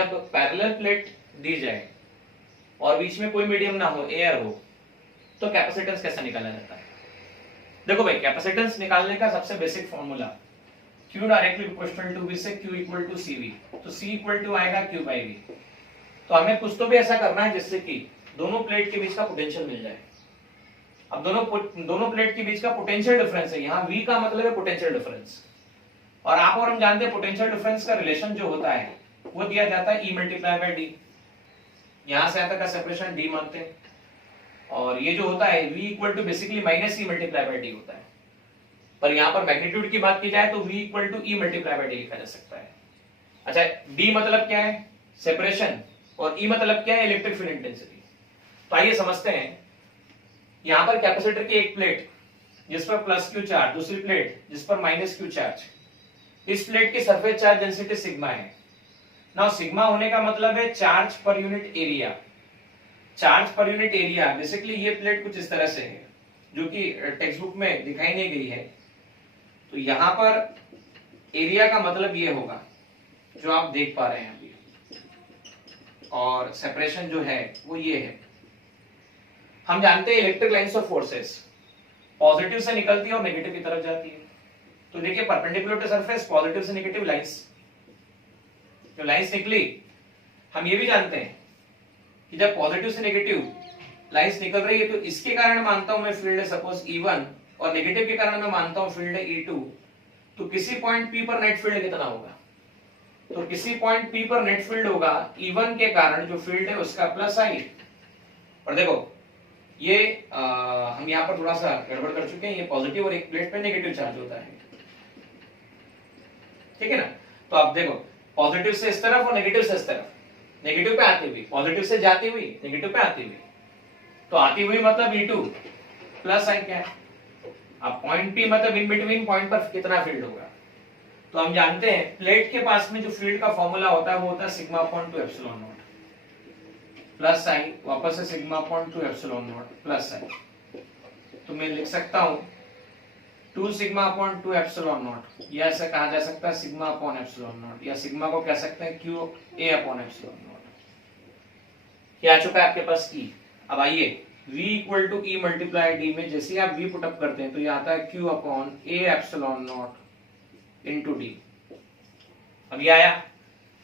जब parallel plate दी जाए और बीच में कोई मीडियम ना हो, एयर हो, तो कैपेसिटेंस कैसे निकाला जाता है? देखो भाई, कैपेसिटेंस निकालने का सबसे basic formula Q directly proportional to V से Q इक्वल टू CV, तो C इक्वल टू आएगा Q बाई V। तो हमें कुछ तो भी ऐसा करना है जिससे कि दोनों प्लेट के बीच का पोटेंशियल मिल जाए। अब दोनों प्लेट के बीच का पोटेंशियल डिफरेंस है, यहाँ V का मतलब है पोटेंशियल डिफरेंस, और आप और हम जानते हैं पोटेंशियल डिफरेंस का रिलेशन जो होता है वो दिया जाता है E मल्टीप्लाई बाई डी। यहां से आता का सेपरेशन D मानते हैं, और ये जो होता है V equal to basically minus E multiply by D होता है, पर यहाँ पर मैग्नीट्यूड की बात की जाए तो V equal to E multiply by D लिखा जा सकता है। अच्छा, D मतलब क्या है? सेपरेशन, और E मतलब क्या है? Electric field intensity. तो आइए समझते हैं। यहाँ पर कैपेसिटर की एक प्लेट जिस पर प्लस Q चार्ज, दूसरी प्लेट जिस पर माइनस Q चार्ज, इस प्लेट की सरफेस चार्ज डेंसिटी सिग्मा है। नाउ सिग्मा होने का मतलब है charge per unit area. Charge per unit area basically ये प्लेट कुछ इस तरह से है, जो कि टेक्स्ट बुक में दिखाई नहीं गई है। तो यहां पर एरिया का मतलब ये होगा जो आप देख पा रहे हैं अभी, और सेपरेशन जो है वो ये है। हम जानते हैं electric lines of forces positive से निकलती है और नेगेटिव की तरफ जाती है। तो देखिए, परपेंडिकुलर टू सरफेस पॉजिटिव से नेगेटिव लाइंस, जो लाइंस निकली, हम ये भी जानते हैं कि जब पॉजिटिव से नेगेटिव लाइंस निकल रही है तो इसके कारण मानता हूं मैं फील्ड है सपोज E1, और नेगेटिव के कारण मैं मानता हूं फील्ड है E2। तो किसी पॉइंट P पर नेट फील्ड कितना होगा? तो किसी पॉइंट P पर नेट फील्ड होगा E1 के कारण जो फील्ड है उसका प्लस I। और देखो ये हम यहाँ पर थोड़ा सा गड़बड़ कर चुके हैं, ये पॉजिटिव और एक प्लेट पे नेगेटिव चार्ज होता है, ठीक है ना। तो आप देखो, पॉजिटिव से इस तरफ और नेगेटिव से इस तरफ, नेगेटिव पे आती हुई, पॉजिटिव से जाती हुई, नेगेटिव पे आती हुई, तो आती हुई मतलब E2 प्लस I क्या है। अब पॉइंट P मतलब इन बिटवीन पॉइंट पर कितना फील्ड होगा? तो हम जानते हैं प्लेट के पास में जो फील्ड का फॉर्मूला होता है वो होता है sigma upon two epsilon not plus I, वापस से sigma upon two epsilon not plus I। तो मैं लिख सकता हूं 2 sigma upon two epsilon not, या ऐसा कहा जा सकता है सिग्मा अपॉन एप्सिलॉन नॉट, या सिग्मा को कह सकते हैं Q A upon epsilon not. ये आ चुका है आपके पास E। अब आइए V equal to E multiply D में जैसे आप V पुट अप करते हैं तो ये आता है Q upon A epsilon not into D। अब ये आया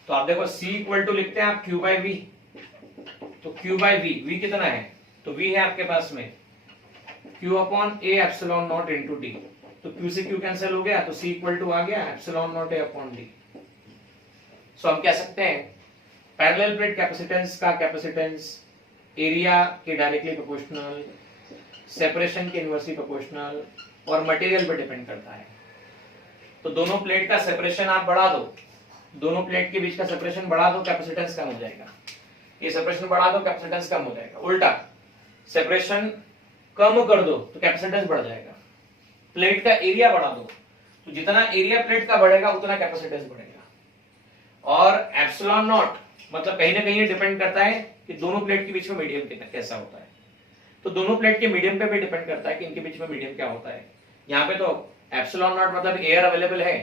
तो आप देखो C इक्वल टू लिखते हैं आप Q बाई V, तो Q बाई V, V कितना है? तो V है आपके पास में Q upon A epsilon not into D। तो Q से Q कैंसिल हो गया, तो C इक्वल टू आ गया epsilon not A upon D। सो हम कह सकते हैं पैरेलल प्लेट कैपेसिटेंस का कैपेसिटेंस एरिया के डायरेक्टली प्रोपोर्शनल, सेपरेशन के इनवर्सली प्रोपोर्शनल, और मटेरियल पर डिपेंड करता है। तो दोनों प्लेट का सेपरेशन आप बढ़ा दो, दोनों प्लेट के बीच का सेपरेशन बढ़ा दो, कैपेसिटेंस कम हो जाएगा। ये सेपरेशन बढ़ा दो, कैपेसिटेंस कम हो जाएगा। उल्टा सेपरेशन कम कर दो तो कैपेसिटेंस बढ़ जाएगा। प्लेट का एरिया बढ़ा दो तो जितना एरिया प्लेट का बढ़ेगा उतना कैपेसिटेंस बढ़ेगा। और एप्सिलॉन नॉट मतलब कहीं ना कहीं डिपेंड करता है कि दोनों प्लेट के बीच में मीडियम कैसा होता है। तो दोनों प्लेट के मीडियम पे भी डिपेंड करता है कि इनके बीच में मीडियम क्या होता है। यहाँ पे तो एप्सिलॉन नॉट मतलब एयर अवेलेबल है,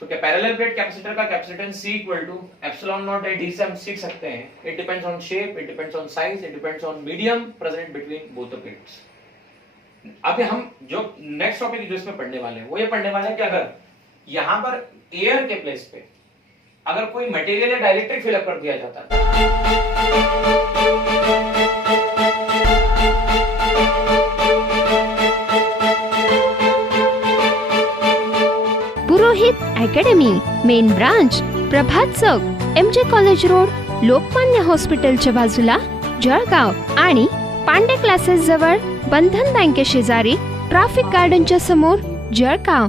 तो क्या पैरेलल प्लेट कैपेसिटर का capacitance C equal to epsilon naught D से हम सीख सकते हैं। It depends on shape, it depends on size, it depends on medium present between both the plates. अब हम जो नेक्स्ट टॉपिक जो इसमें पढ़ने वाले हैं वो ये पढ़ने वाले हैं कि अगर यहाँ पर एयर के प्लेस पे अगर कोई मटेरियल या डाइलेक्ट्रिक फिलअप कर दिया जाता है पुरोहित अकॅडमी, मेन ब्रांच प्रभात चौक, MJ कॉलेज रोड, लोकमान्य हॉस्पिटलच्या बाजूला, जळगाव, आणि पांडे क्लासेस जवळ, बंधन बँके शेजारी, ट्रॅफिक गार्डनच्या समोर, जळगाव।